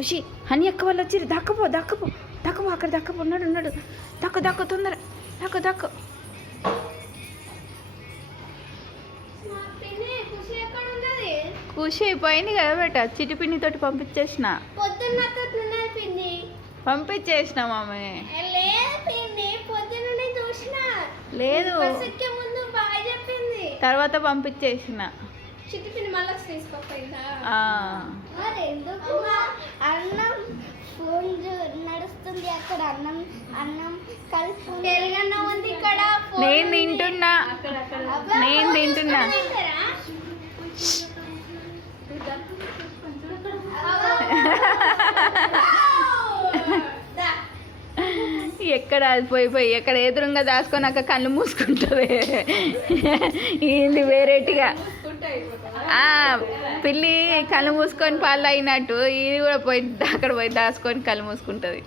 ఖుషి హని అక్క వాళ్ళు వచ్చి దక్కపో దక్కపో దక్కపో అక్కడ దక్కపో ఉన్నాడు ఉన్నాడు. దక్క దక్క తొందర. దక్క దక్క పిన్ని ఖుషి అయిపోయింది కదా బేట. చిటి పిన్నితోటి పంపించేసిన. పొద్దున్న ఉన్నది పిన్ని. పంపించేసిన మామీ లేదు పిన్ని పొద్దున్న నేను చూసిన. లేదు. బస్ ఎక్కే ముందు బాగా చెప్పింది. తర్వాత పంపించేసిన. చిట్టి పిన్ని మళ్ళీ నడుస్తుంది అక్కడ అన్నం అన్నం కలిసి తెలుగన్నం ఉంది ఇక్కడ నేను ఉంది. తింటున్నా. నేను తింటున్నా. ఎక్కడ అది పోయి పోయి ఎక్కడ ఎదురుగా దాచుకొని కళ్ళు మూసుకుంటుంది? ఇది వేరేటిగా? ఆ, పిల్లి కళ్ళు మూసుకొని పాలు అయినట్టు ఇది కూడా పోయి అక్కడ పోయి దాచుకొని కళ్ళు మూసుకుంటుంది.